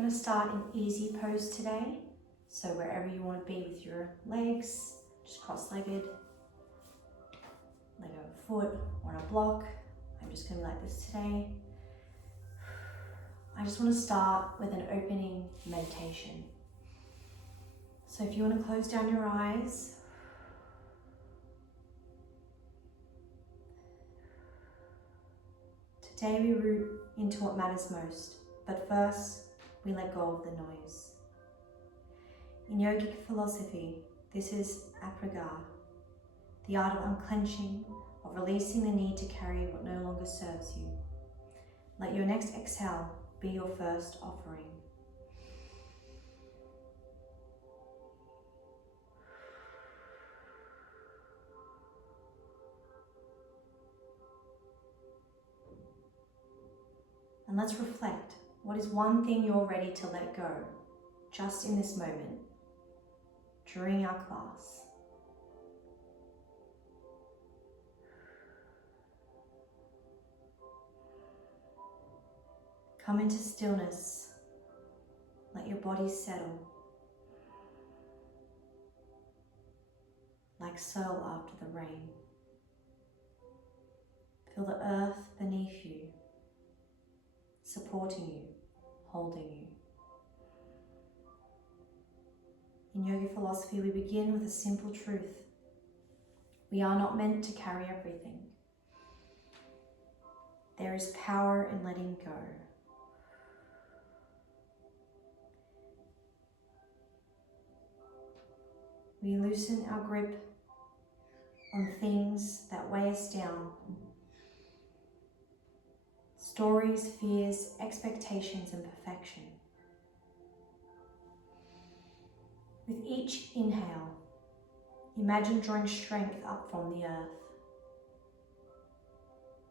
going to start in easy pose today. So wherever you want to be with your legs, just cross-legged, leg over foot, or on a block. I'm just going to be like this today. I just want to start with an opening meditation. So if you want to close down your eyes, today we root into what matters most, but first we let go of the noise. In yogic philosophy, this is apragar, the art of unclenching, of releasing the need to carry what no longer serves you. Let your next exhale be your first offering. And let's reflect. What is one thing you're ready to let go, just in this moment, during our class? Come into stillness. Let your body settle, like soil after the rain. Feel the earth beneath you, supporting you, holding you. In yoga philosophy, we begin with a simple truth. We are not meant to carry everything. There is power in letting go. We loosen our grip on things that weigh us down. Stories, fears, expectations, and perfection. With each inhale, imagine drawing strength up from the earth.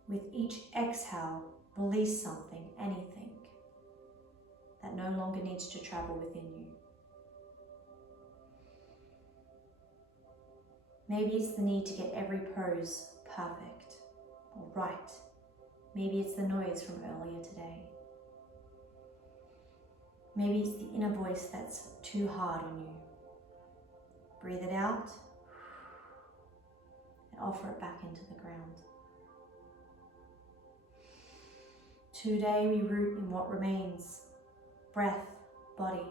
With each exhale, release something, anything, that no longer needs to travel within you. Maybe it's the need to get every pose perfect or right. Maybe it's the noise from earlier today. Maybe it's the inner voice that's too hard on you. Breathe it out and offer it back into the ground. Today we root in what remains, breath, body,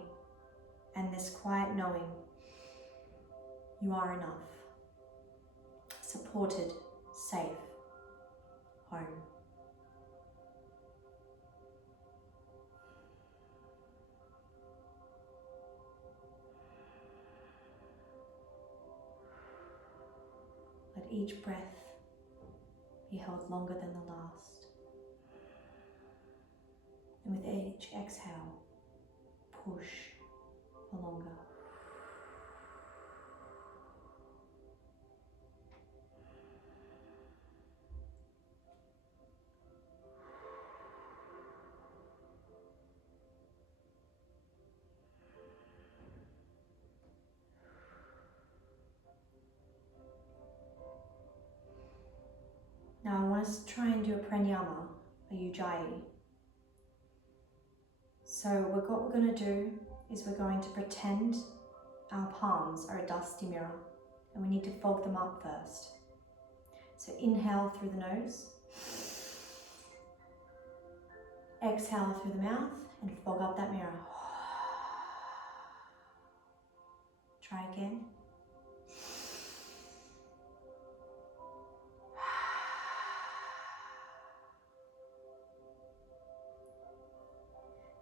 and this quiet knowing you are enough. Supported, safe, home. Let each breath be held longer than the last. And with each exhale, push for longer. Now I want us to try and do a pranayama, a ujjayi. So what we're going to do is we're going to pretend our palms are a dusty mirror and we need to fog them up first. So inhale through the nose, exhale through the mouth and fog up that mirror. Try again.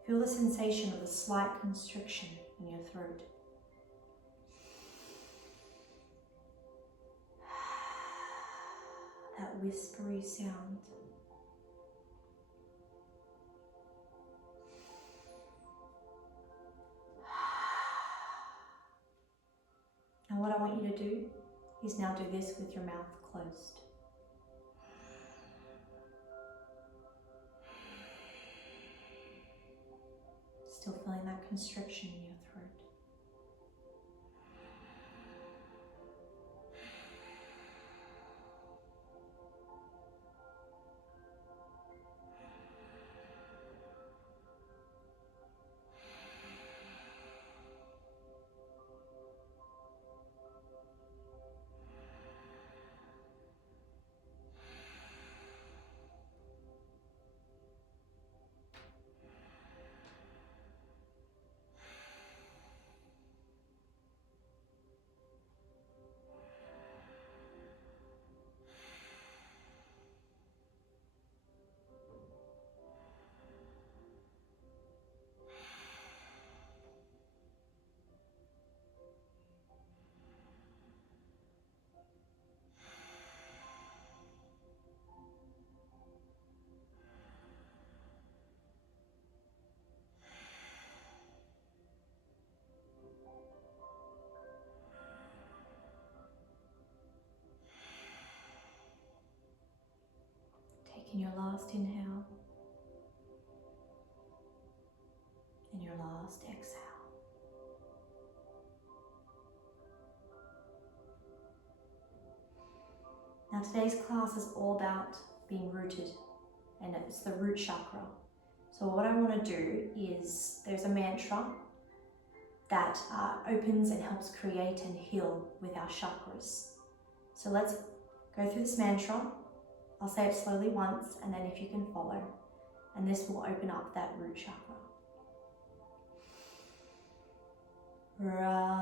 Feel the sensation of a slight constriction in your throat. That whispery sound. And what I want you to do is now do this with your mouth closed. Still feeling that constriction in your throat. in your last inhale and your last exhale. Now today's class is all about being rooted, and it's the root chakra. So what I want to do is, there's a mantra that opens and helps create and heal with our chakras. So let's go through this mantra. I'll say it slowly once, and then if you can follow, and this will open up that root chakra. Ramadasa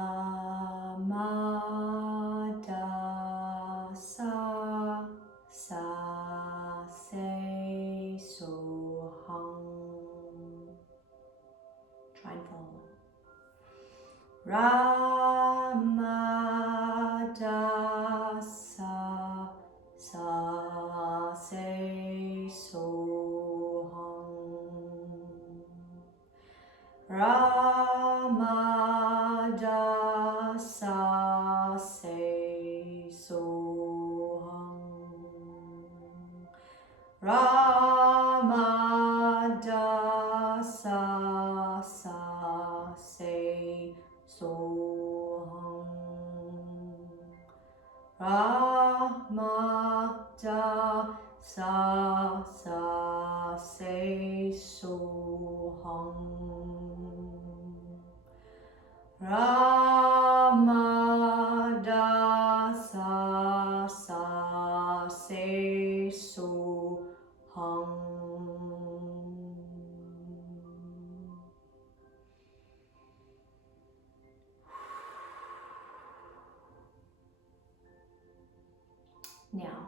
sa se so hum. Try and follow. Ramadasa sa se so hum. Ramadasa se so hum. Ramadasa sa se so hum. Ramadasa sa se so hum. Ramadasa sa se so hum. Now,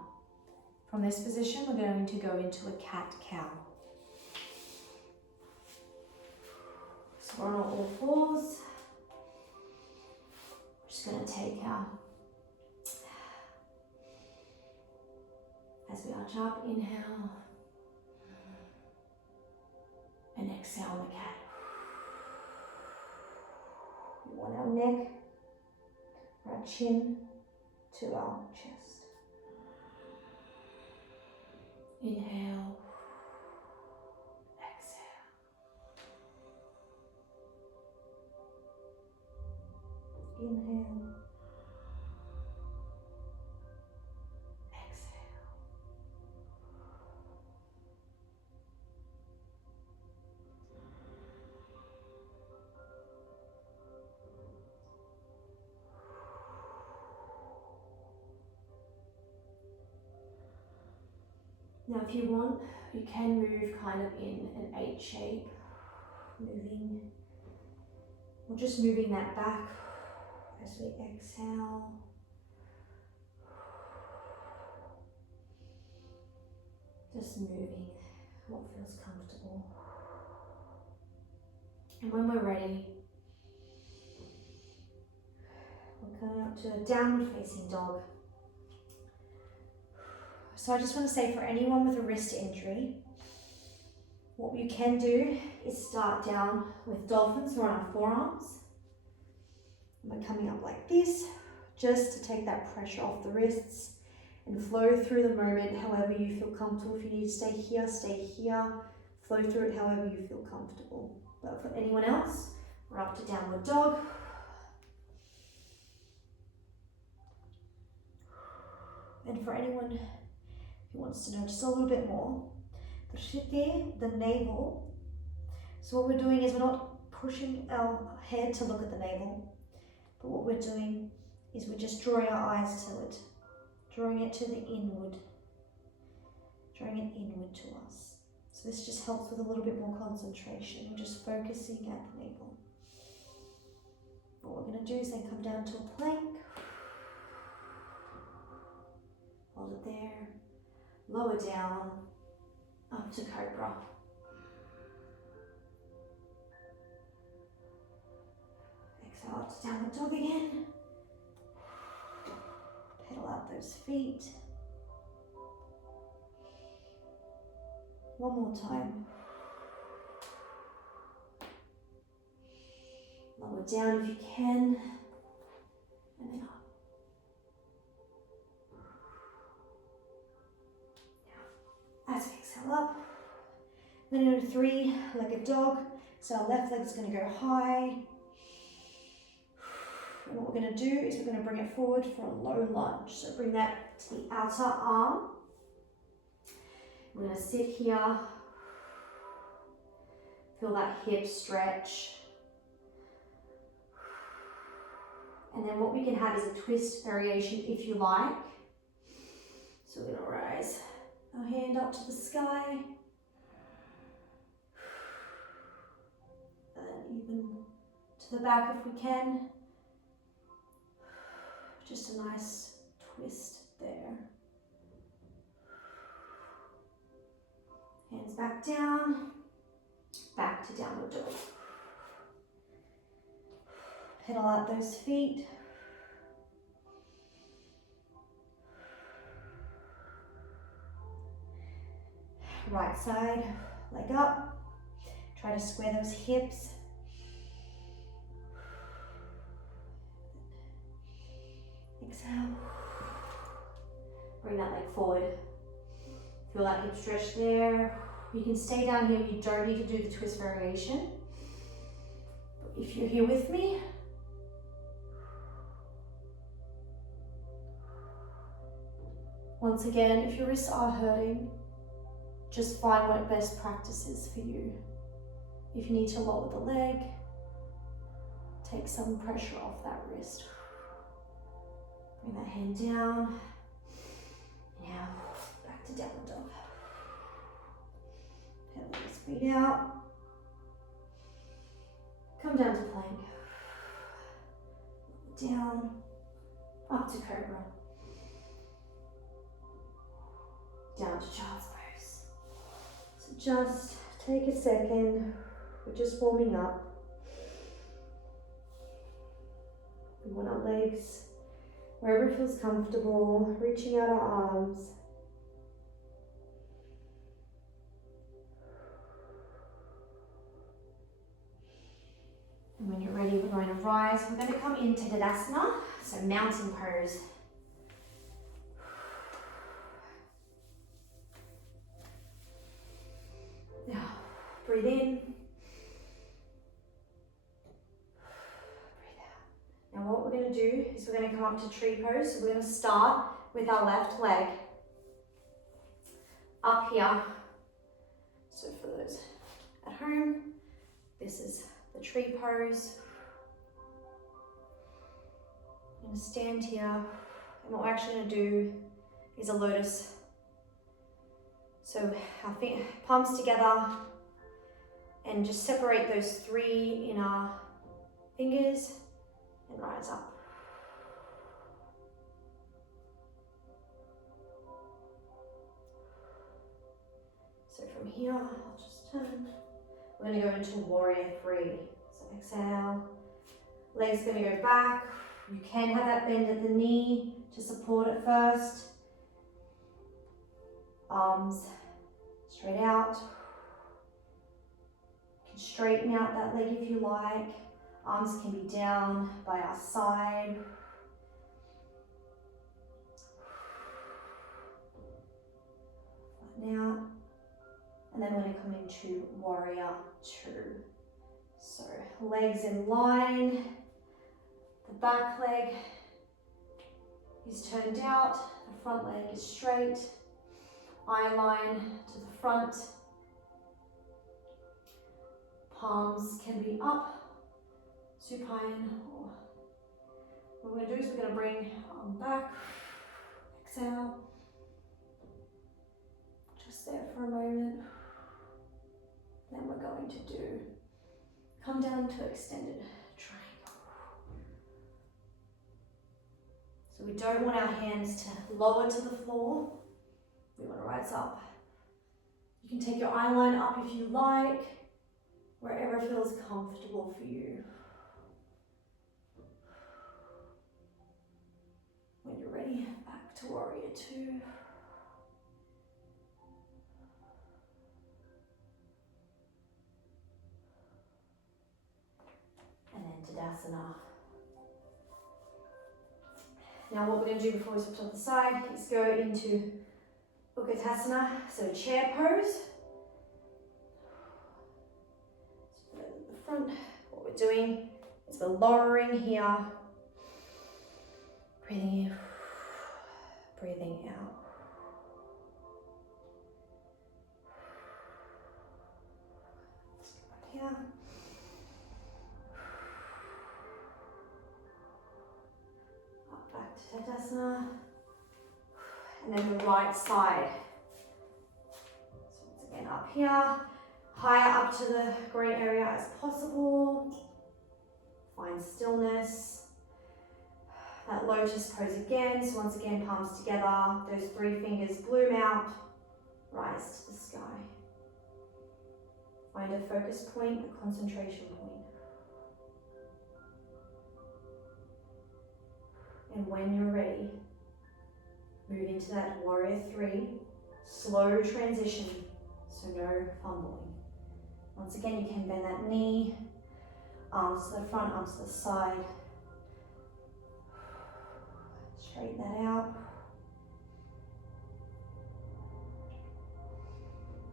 from this position, we're going to go into a cat-cow. So we're on all fours. We're just going to take our, as we arch up, inhale, and exhale the cat. We want our neck, our chin to our chest. Inhale, exhale. Inhale, exhale. Now if you want, you can move kind of in an H shape, moving, or just moving that back as we exhale. Just moving what feels comfortable. And when we're ready, we're going up to a downward facing dog. So I just want to say, for anyone with a wrist injury, what you can do is start down with dolphins. We're on our forearms. And we're coming up like this, just to take that pressure off the wrists and flow through the moment however you feel comfortable. If you need to stay here, flow through it however you feel comfortable. But for anyone else, we're up to downward dog. And for anyone who wants to know just a little bit more, the shite, the navel. So what we're doing is we're not pushing our head to look at the navel, but what we're doing is we're just drawing our eyes to it, drawing it to the inward, drawing it inward to us. So this just helps with a little bit more concentration. We're just focusing at the navel. What we're going to do is then come down to a plank, hold it there, lower down, up to cobra. Exhale up to downward dog again. Pedal out those feet. One more time. Lower down if you can, and then up. As we Then into three-legged dog. So our left leg is going to go high. And what we're going to do is we're going to bring it forward for a low lunge. So bring that to the outer arm. We're going to sit here. Feel that hip stretch. And then what we can have is a twist variation if you like. So we're going to rise our hand up to the sky. And even to the back if we can. Just a nice twist there. Hands back down. Back to downward dog. Pedal out those feet. Right side, leg up. Try to square those hips. Exhale. Bring that leg forward. Feel that hip stretch there. You can stay down here. You don't need to do the twist variation. But if you're here with me, once again, if your wrists are hurting, just find what best practice is for you. If you need to lower the leg, take some pressure off that wrist. Bring that hand down. Now, back to downward dog. Pedal those feet out. Come down to plank. Down, up to cobra. Down to child's pose. So just take a second. We're just warming up. We want our legs wherever it feels comfortable, reaching out our arms. And when you're ready, we're going to rise. We're going to come into Tadasana, so mountain pose. Now, breathe in. Now what we're going to do is we're going to come up to tree pose. So we're going to start with our left leg up here. So for those at home, this is the tree pose. I'm going to stand here, and what we're actually going to do is a lotus. So our feet, palms together, and just separate those three inner fingers and rise up. So from here, I'll just turn. We're going to go into warrior three. So exhale, legs going to go back. You can have that bend at the knee to support it first. Arms straight out. You can straighten out that leg if you like. Arms can be down by our side. Flatten out. And then we're going to come into warrior two. So legs in line. The back leg is turned out. The front leg is straight. Eye line to the front. Palms can be up. Supine. What we're going to do is we're going to bring arm back. Exhale. Just there for a moment. Then we're going to do come down to extended triangle. So we don't want our hands to lower to the floor. We want to rise up. You can take your eye line up if you like, wherever feels comfortable for you. When you're ready, back to warrior two. And then Tadasana. Now what we're going to do before we switch to the side is go into Utkatasana, so chair pose. front. What we're doing is we're lowering here, breathing in, breathing out. Here. Up back to Tadasana. And then the right side. So once again up here, higher up to the groin area as possible. Find stillness. That lotus pose again. So once again, palms together. Those 3 fingers bloom out. Rise to the sky. Find a focus point, a concentration point. And when you're ready, move into that warrior 3. Slow transition, so no fumbling. Once again, you can bend that knee, arms to the front, arms to the side. Straighten that out.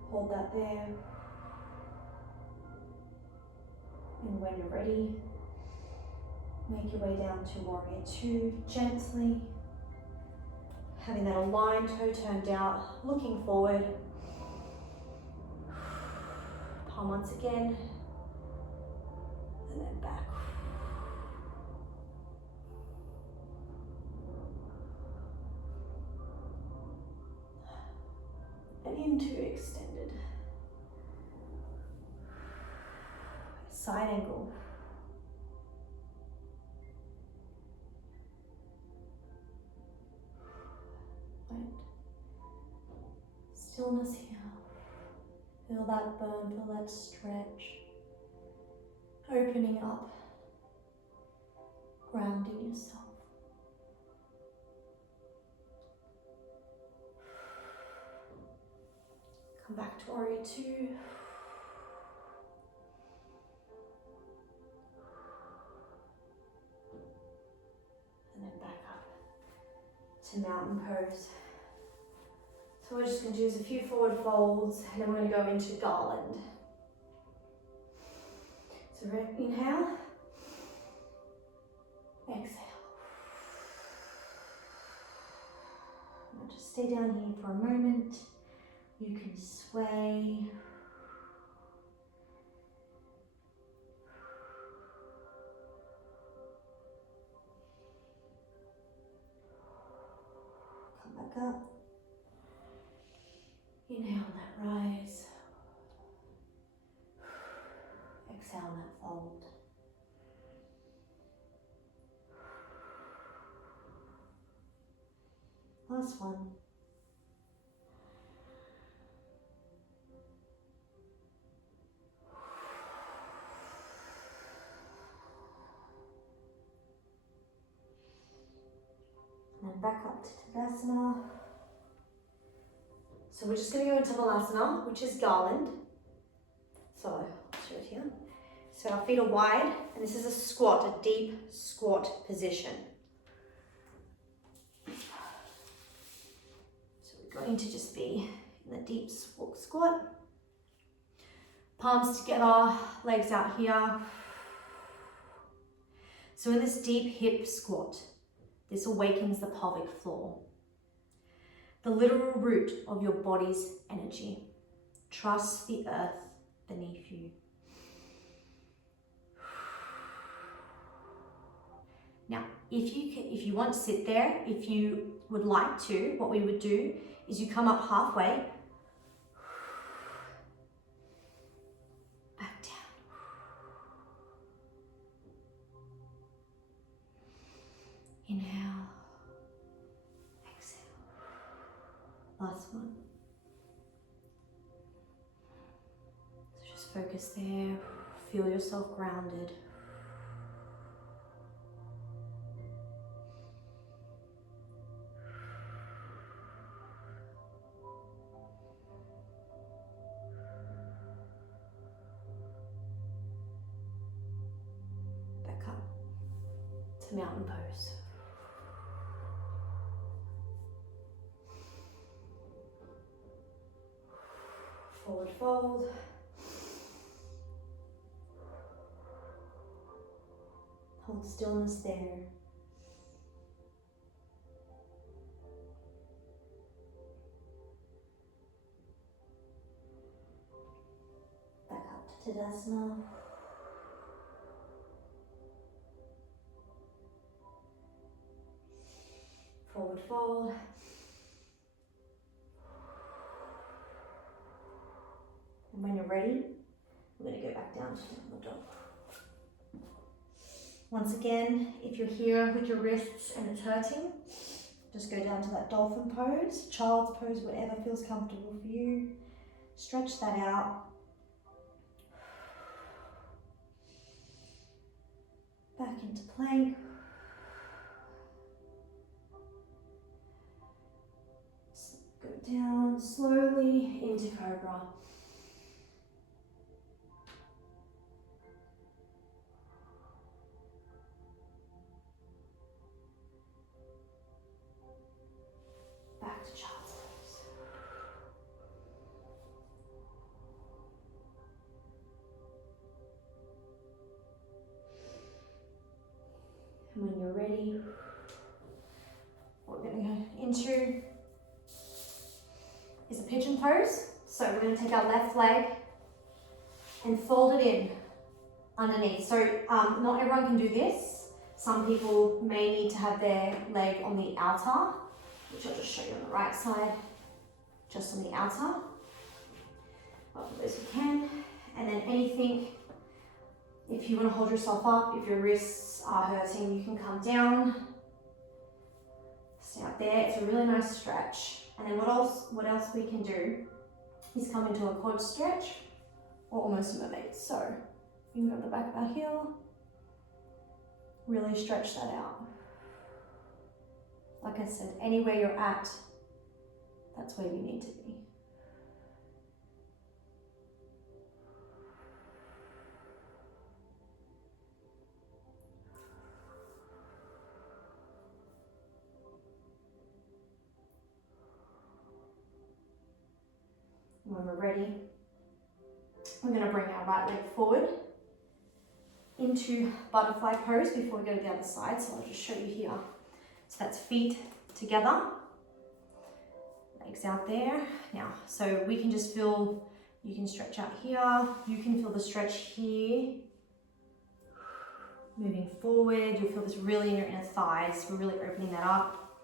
Hold that there. And when you're ready, make your way down to warrior 2 gently. Having that aligned toe turned out, looking forward. Palm once again, and then back. And into extended. Side angle. Right. Stillness here. Feel that burn, feel that stretch. Opening up. Grounding yourself. Come back to warrior 2. And then back up to mountain pose. So we're just going to do is a few forward folds, and then we're going to go into garland. So inhale, exhale. Now just stay down here for a moment. You can sway. Come back up. Inhale that rise. Exhale that fold. Last one. And then back up to Tadasana. So we're just going to go into Vinyasa, which is garland. So I'll show it here. So our feet are wide, and this is a squat, a deep squat position. So we're going to just be in the deep squat. Palms together, legs out here. So in this deep hip squat, this awakens the pelvic floor, the literal root of your body's energy. Trust the earth beneath you. Now, if you want to sit there, if you would like to, what we would do is you come up halfway, back down. Inhale, exhale. Last one. So just focus there, feel yourself grounded. Back up to mountain pose. Forward fold. Hold stillness there. Back up to Tadasana. Forward fold. And when you're ready, we're going to go back down to the dog. Once again, if you're here with your wrists and it's hurting, just go down to that dolphin pose, child's pose, whatever feels comfortable for you. Stretch that out. Back into plank. Go down slowly into cobra. Back to child's pose. And when you're ready, what we're going to go into is a pigeon pose. So we're going to take our left leg and fold it in underneath. So not everyone can do this. Some people may need to have their leg on the outer, which I'll just show you on the right side, just on the outer. Well, for those who can. And then anything, if you want to hold yourself up, if your wrists are hurting, you can come down, stay out there. It's a really nice stretch. And then what else we can do is come into a quad stretch or almost a mermaid. So you can go on the back of our heel, really stretch that out. Like I said, anywhere you're at, that's where you need to be. When we're ready, we're going to bring our right leg forward into butterfly pose before we go to the other side. So I'll just show you here. So that's feet together, legs out there. Now, so we can just feel, you can stretch out here, you can feel the stretch here. Moving forward, you'll feel this really in your inner thighs. We're really opening that up.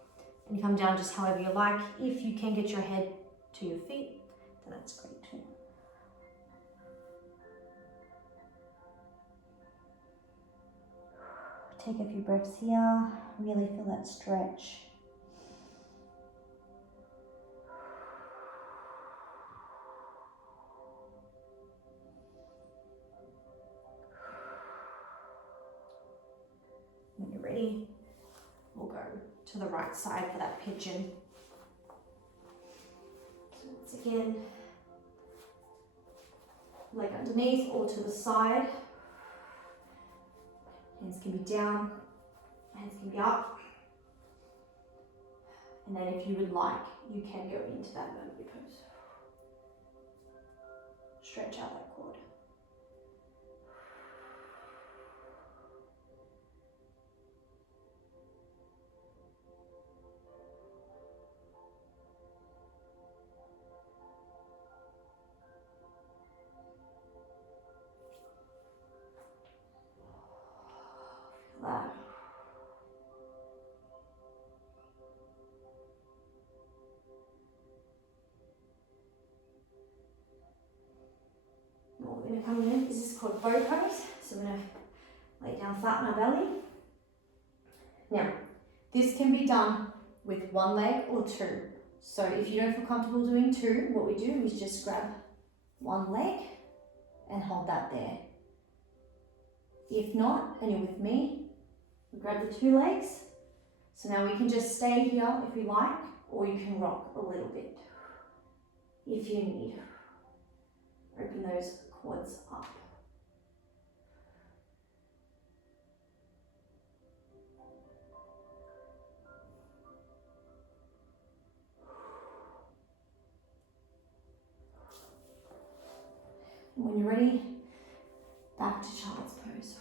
And you come down just however you like. If you can get your head to your feet, then that's great too. Take a few breaths here, really feel that stretch. When you're ready, we'll go to the right side for that pigeon. So once again, leg underneath or to the side. Hands can be down, hands can be up. And then if you would like, you can go into that mermaid pose. Stretch out that quad. Feel that. What we're going to come in, this is called bow pose. So we're going to lay down flat on our belly. Now, this can be done with one leg or two. So if you don't feel comfortable doing two, what we do is just grab one leg and hold that there. If not, and you're with me, we grab the two legs. So now we can just stay here if we like, or you can rock a little bit if you need. Open those quads up. And when you're ready, back to child's pose.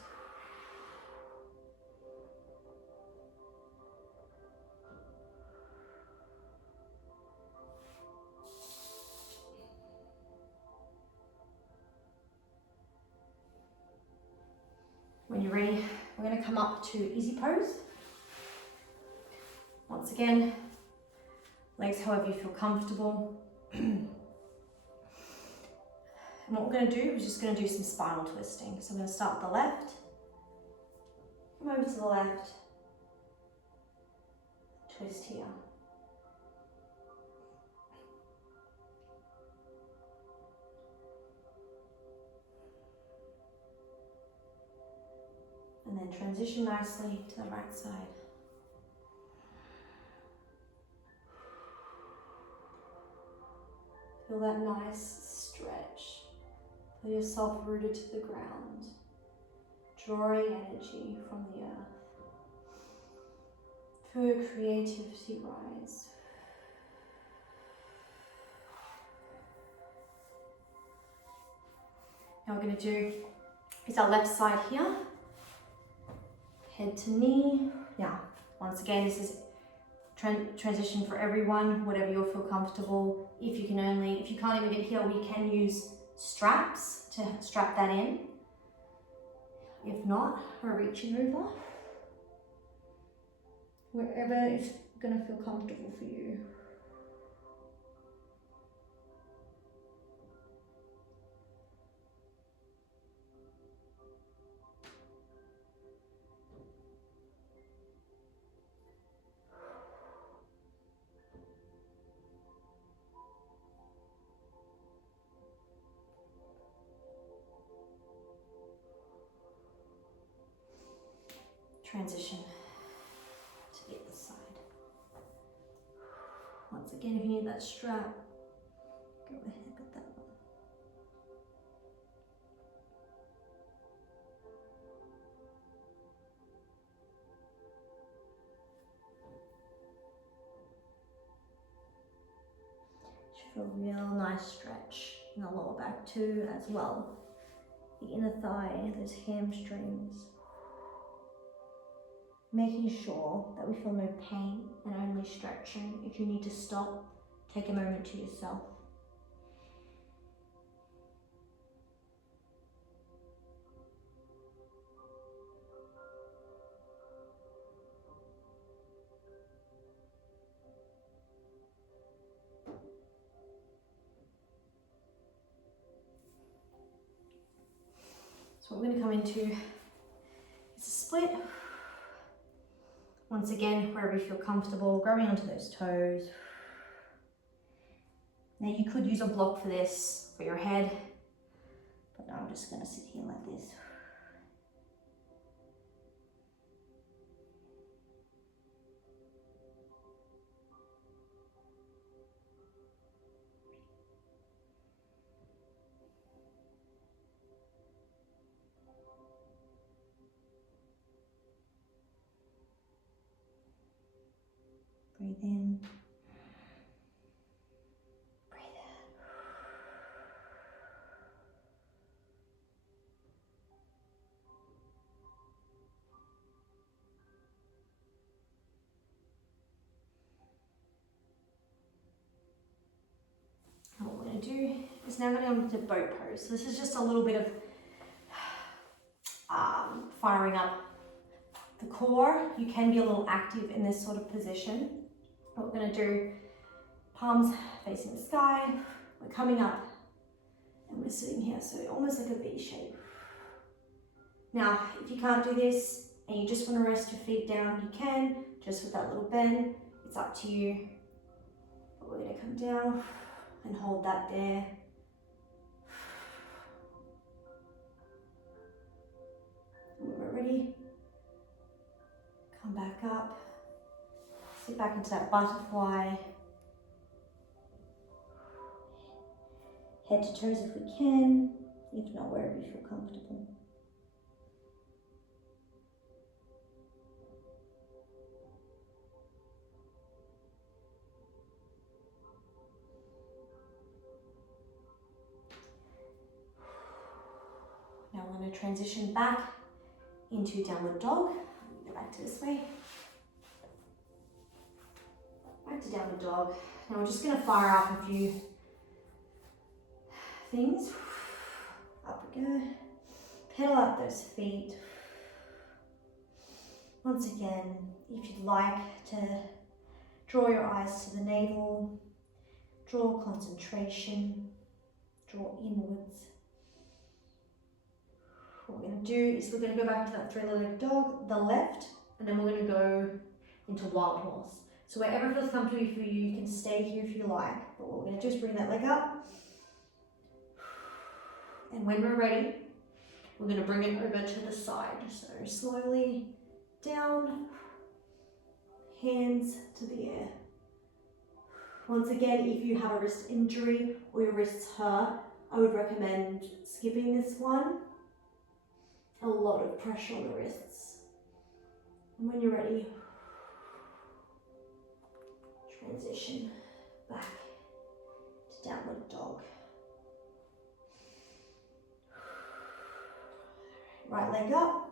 When you're ready, we're going to come up to easy pose. Once again, legs however you feel comfortable. And what we're going to do is just going to do some spinal twisting. So I'm going to start with the left, come over to the left, twist here. And then transition nicely to the right side. Feel that nice stretch. Feel yourself rooted to the ground, drawing energy from the earth. Feel your creativity rise. Now what we're going to do is our left side here, head to knee. Now, once again, this is transition for everyone, whatever you feel comfortable. If you can't even get here, we can use straps to strap that in. If not, we're reaching over. Wherever is gonna feel comfortable for you. Transition to the other side. Once again, if you need that strap, go ahead with that one. Should feel a real nice stretch in the lower back too as well. The inner thigh, those hamstrings. Making sure that we feel no pain and only stretching. If you need to stop, take a moment to yourself. So what we're going to come into is a split. Once again, wherever you feel comfortable, grabbing onto those toes. Now you could use a block for this, for your head, but no, I'm just going to sit here like this. Breathe in. Breathe out. And what we're going to do is now going to go into boat pose. So this is just a little bit of firing up the core. You can be a little active in this sort of position. What we're going to do, palms facing the sky, we're coming up and we're sitting here, so almost like a V shape. Now, if you can't do this and you just want to rest your feet down, you can, just with that little bend, it's up to you. But we're going to come down and hold that there. When we're ready, come back up. Sit back into that butterfly. Head to toes if we can, if not, wherever you feel comfortable. Now we're going to transition back into downward dog. Go back to this way. Back to downward dog. Now we're just going to fire up a few things. Up we go. Pedal out those feet. Once again, if you'd like to draw your eyes to the navel, draw concentration, draw inwards. What we're going to do is we're going to go back to that three-legged dog, the left, and then we're going to go into wild horse. So wherever it feels comfortable for you, you can stay here if you like, but what we're going to do is bring that leg up, and when we're ready, we're going to bring it over to the side. So slowly down, hands to the air. Once again, if you have a wrist injury or your wrists hurt, I would recommend skipping this one. A lot of pressure on the wrists. And when you're ready, transition back to downward dog. Right leg up.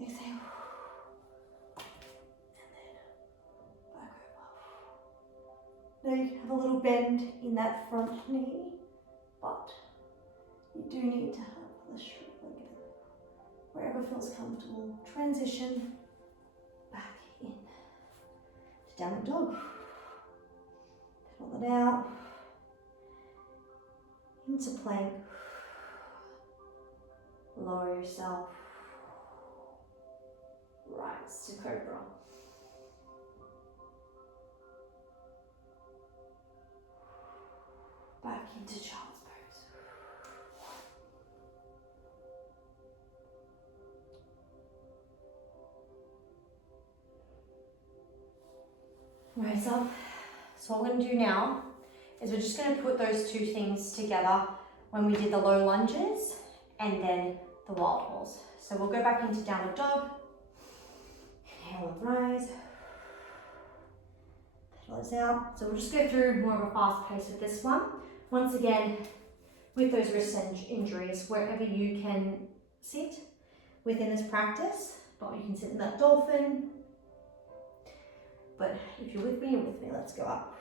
Exhale. And then back over. Now you can have a little bend in that front knee, but you do need to have the straight leg in. Wherever feels comfortable, transition back in to downward dog. Pull it out into plank. Lower yourself. Rise to cobra. Back into child's pose. Rise up. So what we're going to do now is we're just going to put those two things together when we did the low lunges and then the wild horse. So we'll go back into downward dog. Inhale and rise. Pedals out. So we'll just go through more of a fast pace with this one. Once again, with those wrist injuries, wherever you can sit within this practice, but you can sit in that dolphin. But if you're with me, you're with me. Let's go up.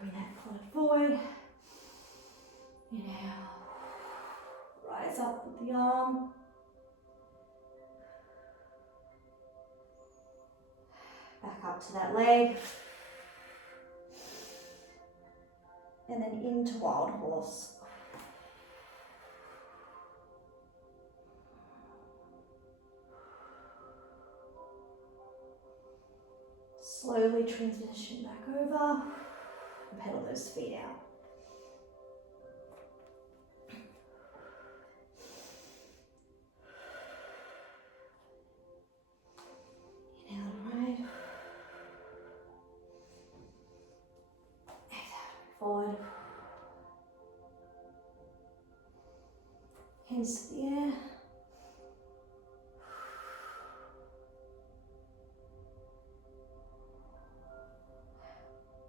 Bring that quad forward. Inhale. Rise up with the arm. Back up to that leg. And then into wild horse. Slowly transition back over. And pedal those feet out. Inhale to right. Exhale forward. Hands to the air.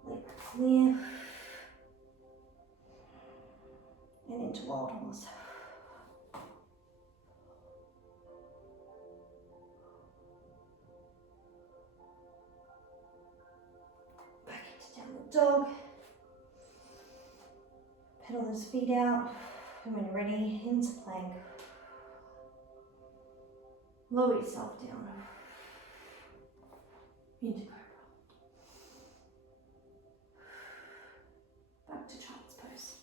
Leg clear. And into wild horse. Back into downward dog. Pedal those feet out. And when you're ready, into plank. Lower yourself down. Into cobra. Back to child's pose.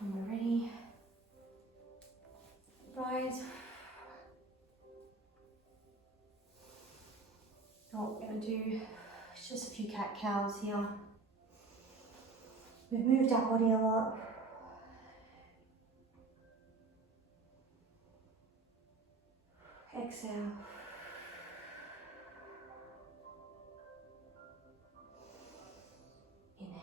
When we're ready, rise. What we're going to do is just a few cat-cows here. We've moved our body a lot. Exhale. Inhale.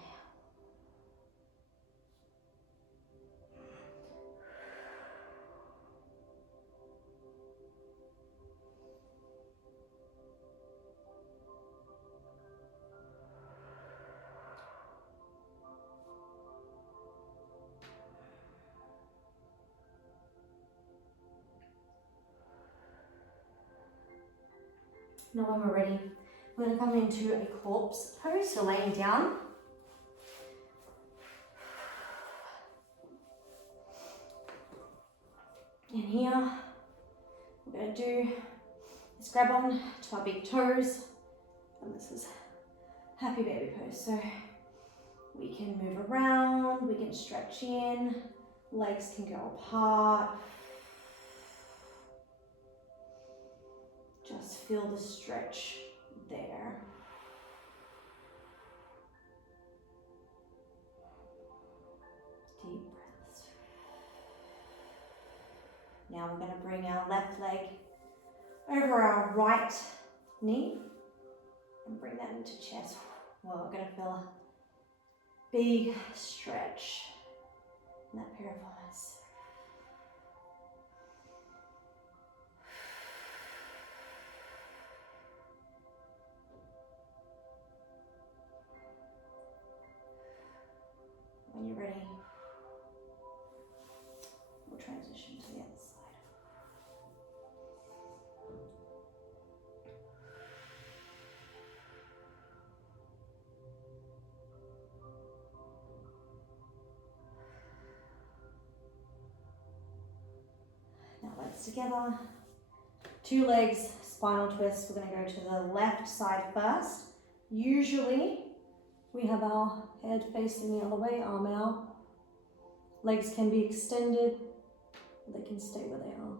Now when we're ready, we're going to come into a corpse pose, so laying down. And here, what we're going to do is grab on to our big toes, and this is happy baby pose. So we can move around, we can stretch in, legs can go apart. Just feel the stretch there. Deep breaths. Now we're going to bring our left leg over our right knee and bring that into chest. Well, we're going to feel a big stretch in that piriformis. When you're ready, we'll transition to the other side. Now legs together, 2 legs, spinal twist. We're going to go to the left side first. Usually we have our head facing the other way, arm out. Legs can be extended, or they can stay where they are.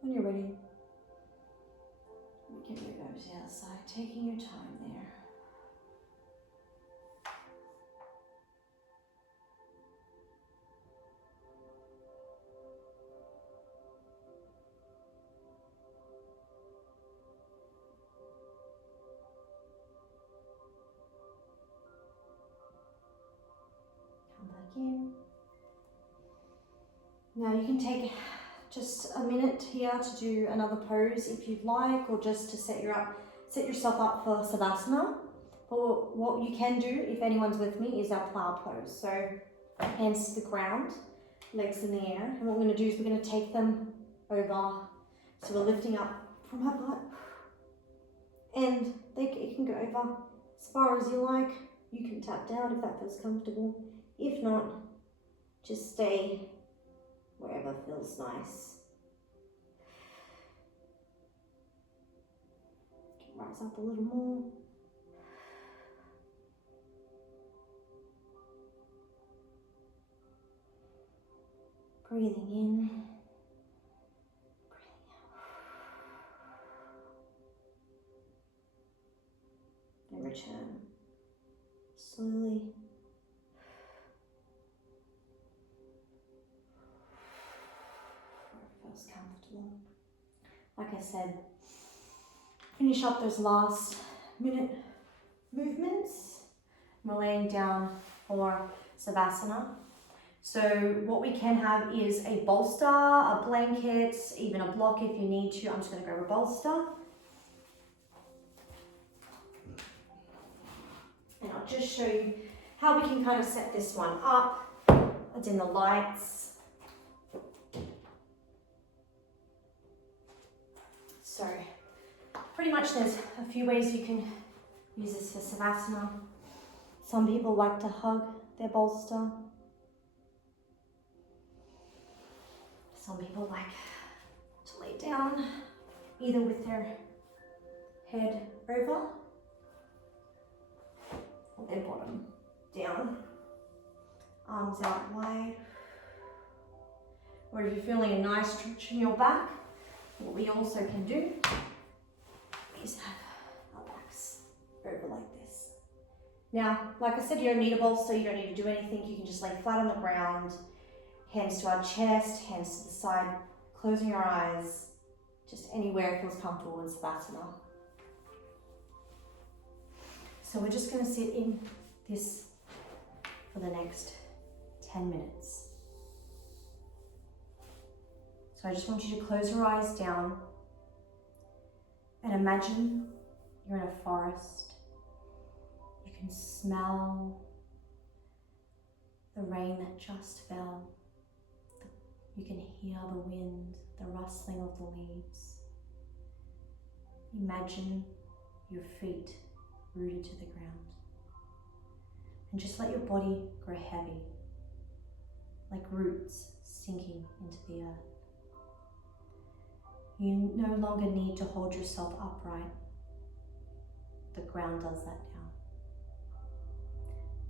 When you're ready, we can move over to the other side, taking your time there. Come back in. Now you can take just a minute here to do another pose if you'd like, or just to set yourself up for Savasana. But what you can do, if anyone's with me, is our plow pose. So hands to the ground, legs in the air. And what we're going to do is we're going to take them over. So we're lifting up from our butt. And it can go over as far as you like. You can tap down if that feels comfortable. If not, just stay wherever feels nice. Rise up a little more. Breathing in, breathing out. And return slowly. Feels comfortable. Like I said, finish up those last minute movements. We're laying down for Savasana. So what we can have is a bolster, a blanket, even a block if you need to. I'm just going to grab a bolster. And I'll just show you how we can kind of set this one up. It's in the lights. So pretty much there's a few ways you can use this for Savasana. Some people like to hug their bolster. Some people like to lay down either with their head over or their bottom down, arms out wide. Or if you're feeling a nice stretch in your back, what we also can do is have our backs over like this. Now, like I said, you don't need a bolster, you don't need to do anything. You can just lay flat on the ground, hands to our chest, hands to the side, closing your eyes, just anywhere it feels comfortable in Savasana. So we're just going to sit in this for the next 10 minutes. So I just want you to close your eyes down and imagine you're in a forest can smell the rain that just fell. You can hear the wind, the rustling of the leaves. Imagine your feet rooted to the ground. And just let your body grow heavy, like roots sinking into the earth. You no longer need to hold yourself upright. The ground does that now.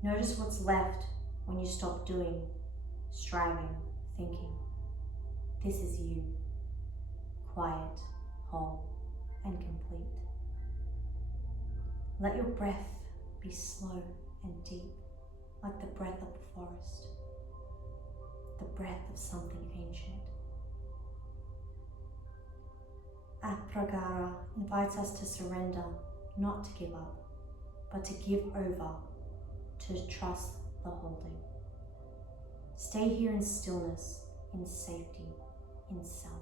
Notice what's left when you stop doing, striving, thinking. This is you, quiet, whole, and complete. Let your breath be slow and deep, like the breath of the forest, the breath of something ancient. Apragara invites us to surrender, not to give up, but to give over, to trust the holding. Stay here in stillness, in safety, in self.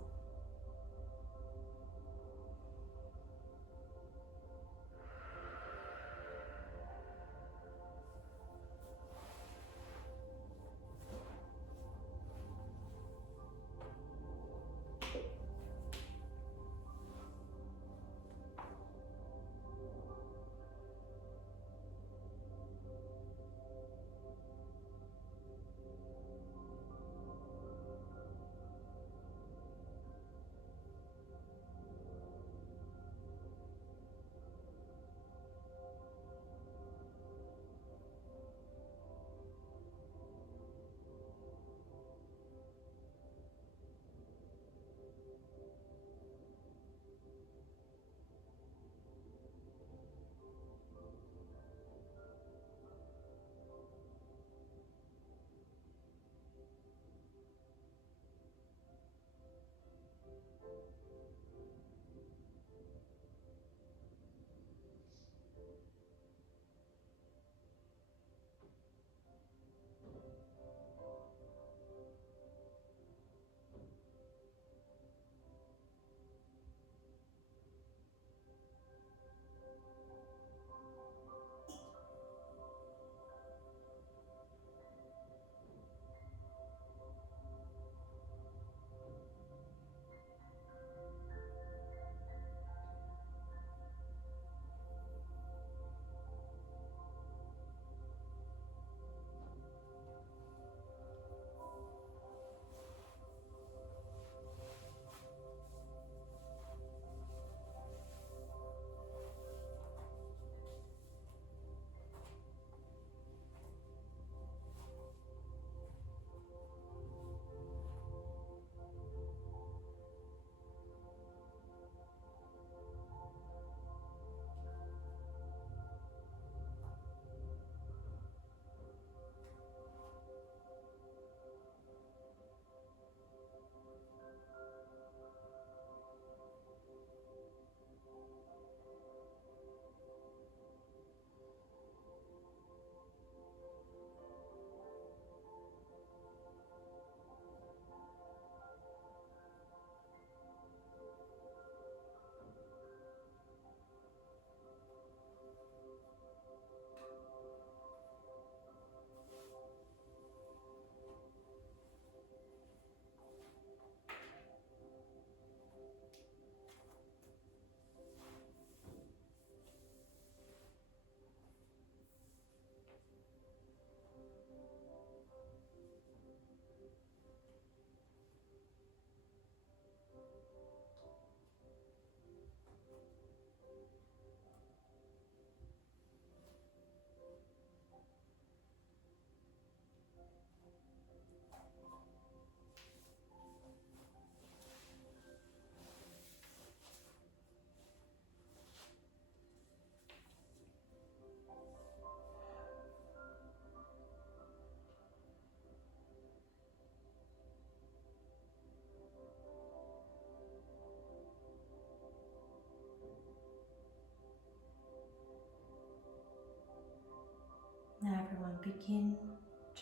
Now everyone, begin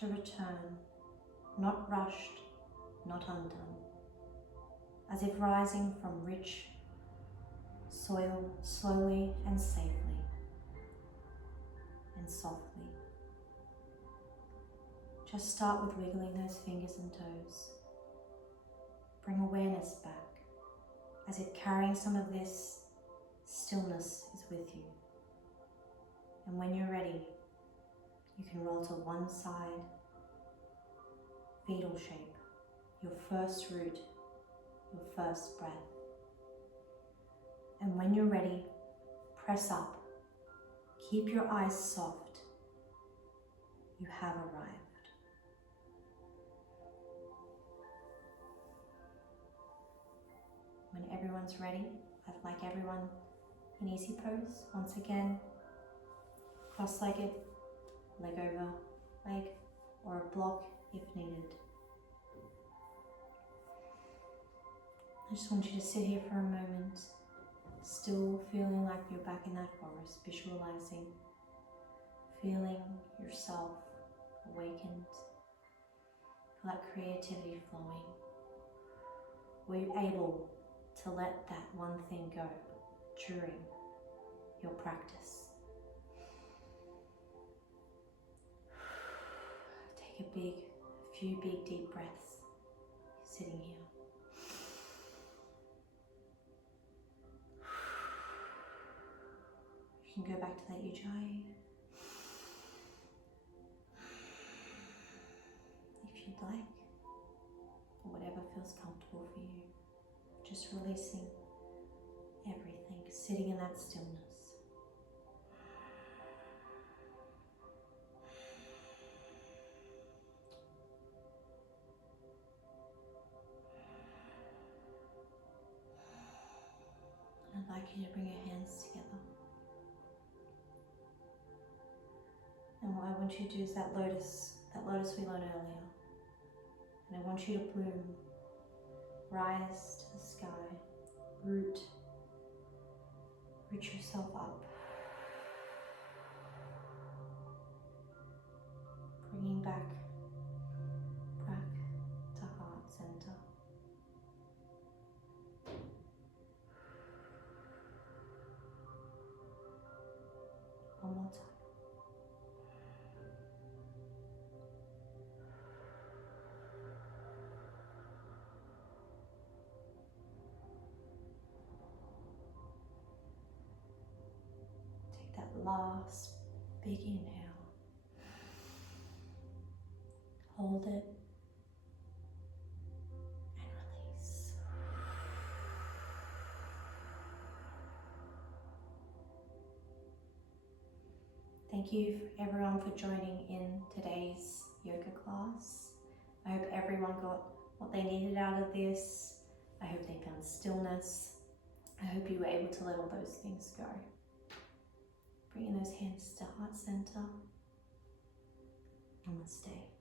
to return, not rushed, not undone, as if rising from rich soil slowly and safely, and and softly. Just start with wiggling those fingers and toes. Bring awareness back, as if carrying some of this stillness is with you. And when you're ready, you can roll to one side, fetal shape, your first root, your first breath. And when you're ready, press up. Keep your eyes soft. You have arrived. When everyone's ready, I'd like everyone in easy pose. Once again, cross-legged, leg over leg, or a block if needed. I just want you to sit here for a moment, still feeling like you're back in that forest, visualizing, feeling yourself awakened, feel that creativity flowing. Were you able to let that one thing go during your practice? Take a few big deep breaths sitting here. You can go back to that ujjayi if you'd like, or whatever feels comfortable for you. Just releasing everything, sitting in that stillness. And I'd like you to bring your hands together. And what I want you to do is that lotus we learned earlier. And I want you to bloom, rise to the sky, root yourself up, bringing back to heart center. One more time. That last big inhale. Hold it and release. Thank you everyone for joining in today's yoga class. I hope everyone got what they needed out of this. I hope they found stillness. I hope you were able to let all those things go. Bringing those hands to heart center. Namaste.